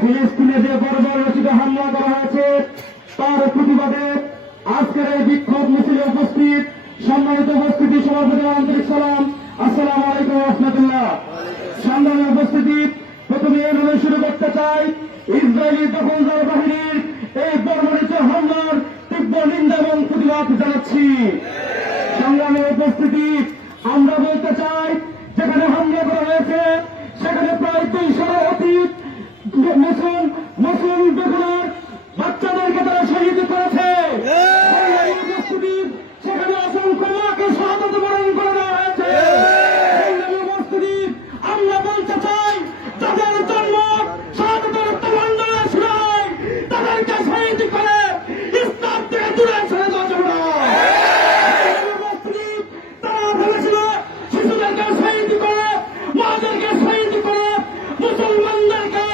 ফিলিস্তিনে যে বর্বরচিত হামলা করা হয়েছে তার প্রতিবাদে আজকের এই বিক্ষোভ মিছিলে উপস্থিত সম্মানিত উপস্থিতি সভাপতি আন্তরিক সালাম, আসসালামু আলাইকুম রহমতুল্লাহ। সংগ্রামী উপস্থিতি, প্রথমে এভাবে শুরু করতে চাই ইসরায়েলি দখলদার বাহিনীর এই বর্বরিত হামলার তীব্র নিন্দা এবং প্রতিবাদ জানাচ্ছি। সংগ্রামী উপস্থিতি, আমরা বলতে চাই যেখানে হামলা করা হয়েছে সেখানে প্রায় 200 অতীত মুসলিম বেগুনের বাচ্চাদেরকে তারা শহীদ করেছে। সেখানে অসংখ্য মাকে শাহাদাত বরণ করে দেওয়া হয়েছে। আমরা বলতে চাই যাদের জন্ম শাহাদাতের তামান্নার শুনায় তাদেরকে শহীদ করে ইসলাম থেকে দূরে ছেড়ে দেওয়া যাবে না। তারা ভেবেছিল শিশুদেরকে শহীদ করে, মাদেরকে শহীদ করে মুসলমানদেরকে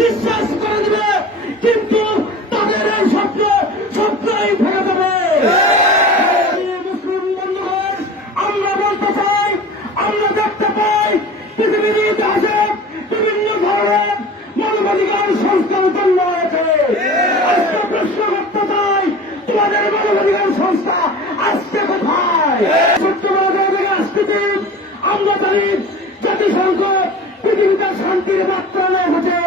বিশ্বাস করে দিবে, কিন্তু তাদের এই স্বপ্নই ভেঙে যাবে। মুসলিম বন্ধুগণ, আমরা বলতে চাই, আমরা দেখতে পাই পৃথিবীর ইতিহাসে বিভিন্ন ধরনের মানবাধিকার সংস্থার জন্ম হয়েছে। আজকে প্রশ্ন করতে চাই, তোমাদের মানবাধিকার সংস্থা আজকে কোথায়? ছোট্টবেলা থেকে আসতেছি, আমরা জানি জাতিসংঘ পৃথিবীতে শান্তির মাত্রা নেই হচ্ছে,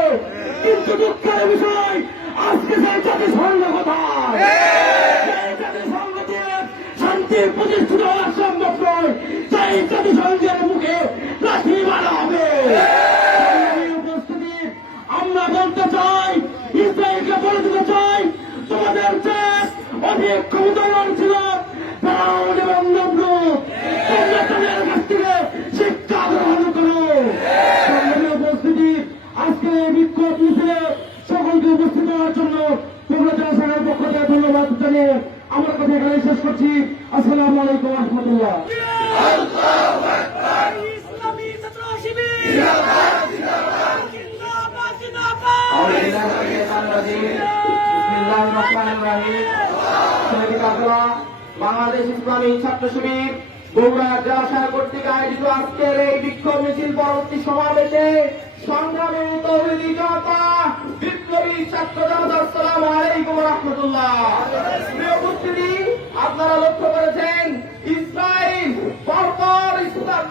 কিন্তু দুঃখের বিষয় আজকে সেই জাতিসংঘ কোথায়? জাতিসংঘ দিয়ে শান্তি প্রতিষ্ঠিত হওয়া সম্ভব নয়, সেই জাতিসংঘের মুখে লাঠি মারা হবে। উপস্থিতি, আমরা বলতে চাই, ইসরায়েলকে বলে দিতে চাই, তোমাদের দেশ অনেক ক্ষমতাবান ছিল, ফেরাউন এবং নমরুদ, তোমরা তাদের কাছ থেকে শিক্ষা গ্রহণ করো। উপস্থিতি, আজকে এই বিক্ষোভ মিছিলে সকলকে উপস্থিত হওয়ার জন্য সংঘের পক্ষ থেকে ধন্যবাদ জানিয়ে আমার কথা এখানে শেষ করছি। আসসালামু আলাইকুম রহমতুল্লাহ। বাংলাদেশ ইসলামী ছাত্র শিবির বগুড়া জেলা শাখা কর্তৃক আয়োজিত আজকের এই বিক্ষোভ মিছিল পরবর্তী সমাবেশে সংগ্রামী তৌহিদি জনতা, বিপ্লবী ছাত্র জনতা, আসসালামু আলাইকুম রহমতুল্লাহ। প্রিয় উপস্থিতি, আপনারা লক্ষ্য করেছেন ইসরায়েল পরপর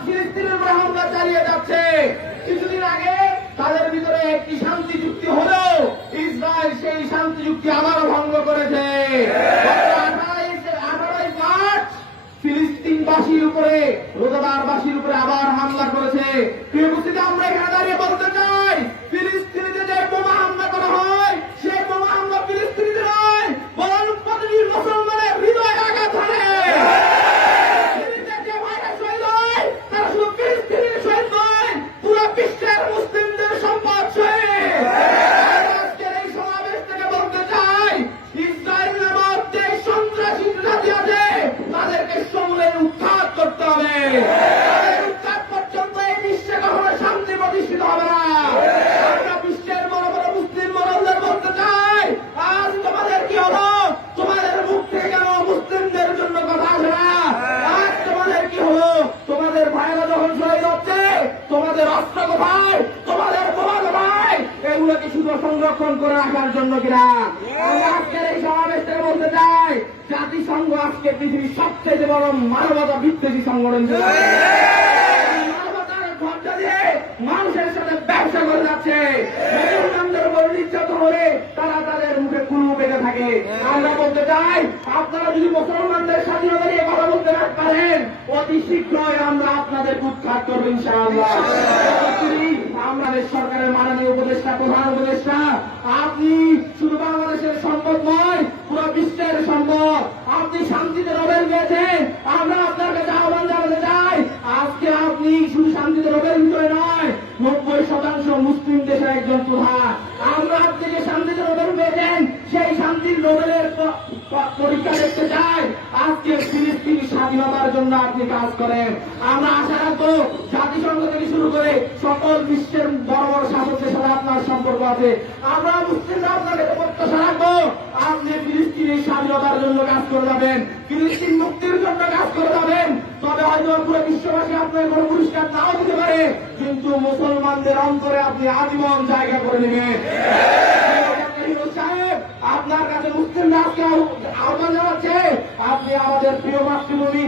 ফিলিস্তিনের উপর হামলা চালিয়ে যাচ্ছে। কিছুদিন আগে তাদের ভিতরে একটি শান্তি চুক্তি হলেও ইসরায়েল সেই শান্তি চুক্তি আবারও ভঙ্গ করেছে। 18 মার্চ ফিলিস্তিনবাসীর উপরে, রোজাদারবাসীর উপরে আবার হামলা করেছে। প্রিয় উপস্থিতি, আমরা এখানে দাঁড়িয়ে বলতে চাই, ফিলিস্তিনিতে যে বোমা হামলা করা হয় সেই বোমা হামলা ফিলিস্তিনিতে নয়, বরং প্রতিটি মুসলমানের হৃদয়ে আঘাত হানে। যে ভাইরা শহীদ হয় তারা শুধু ফিলিস্তিনের শহীদ নয়, পুরো বিশ্বের মুসলিমদের সম্পদ শহীদ। আজকের এই সমাবেশ থেকে বলতে চাই, ইসরায়েল নামক যে সন্ত্রাসী জাতি আছে তাদেরকে সমূলে উৎখাত করতে হবে। তাদের উৎখাত পর্যন্ত এই বিশ্বে কখনো শান্তি প্রতিষ্ঠিত হবে না। আমরা বিশ্বের বড় বড় মুসলিম মরলদের বলতে চাই, আজ তোমাদের কি হলো? তোমাদের মুখ থেকে কেন মুসলিমদের জন্য কথা আসে না? আজ তোমাদের কি হলো? তোমাদের ভাইরা যখন শহীদ হচ্ছে, তোমাদের অস্ত্র কোথায়? তোমাদের বোমা কোথায়? এগুলোকে শুধু সংরক্ষণ করে রাখার জন্য কিনা? আমরা আজকের এই সমাবেশ থেকে বলতে চাই, জাতিসংঘ আজকে পৃথিবীর সবচেয়ে বড় মানবতা বিদ্বেষী সংগঠন, মানবতার ঘণ্টা দিয়ে মানুষের সাথে ব্যবসা করে যাচ্ছে। মুসলমানদের উপর নির্যাতন হলে তারা তাদের মুখে কুলু পেতে থাকে। আমরা বলতে চাই, আপনারা যদি মুসলমানদের স্বাধীনতা নিয়ে কথা বলতে না পারেন, অতি শীঘ্রই আমরা আপনাদের উৎখাত করবো ইনশাআল্লাহ। আমাদের সরকারের মাননীয় উপদেষ্টা, প্রধান উপদেষ্টা, আপনি শুধু বাংলাদেশের সম্পদ নয়, পুরো বিশ্বের সম্পদ। আপনি শান্তিতে নোবেল পেয়েছেন, আমরা আপনার কাছে আহ্বান জানাতে চাই, আজকে আপনি শুধু শান্তিতে নোবেল বিজয় নয়, 90% মুসলিম দেশের একজন প্রধান। আমরা আপনি যে শান্তিতে নোবেল পেয়েছেন সেই শান্তির নোবেলের পরীক্ষা দেখতে চাই। আজকে ফিলিস্তিনি স্বাধীনতার জন্য আপনি কাজ করেন। আমরা আশা রাখবো জাতিসংঘ থেকে শুরু করে সকল বিশ্বের বড় বড় শাসকদের সাথে আপনার সম্পর্ক আছে। আমরা মুসলিমরা আপনার কাছে প্রত্যাশা রাখবো আপনি ফিলিস্তিনের স্বাধীনতার জন্য কাজ করে যাবেন, ফিলিস্তিন মুক্তির জন্য কাজ করে যাবেন। তবে হয়তো পুরো বিশ্ববাসী আপনার কোনো পুরস্কার নাও দিতে পারে, কিন্তু মুসলমানদের অন্তরে আপনি আজীবন জায়গা করে নেবেন। সাহেব, আপনার কাছে মুসলিম রাষ্ট্রকে আহ্বান জানাচ্ছে আপনি আমাদের প্রিয় মাতৃভূমি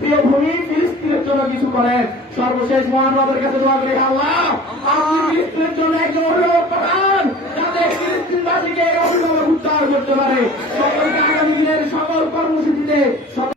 প্রিয় ভূমি ফিলিস্তিনের জন্য কিছু করেন। সর্বশেষ মহান রবের কাছে দোয়া করে, আল্লাহ আপনি ফিলিস্তিনের জন্য একজন অভিভাবক পাঠান, যাতে ফিলিস্তিনবাসীকে এই অভিভাবক উদ্ধার করতে পারে। সকলকে আগামী দিনের সকল কর্মসূচিতে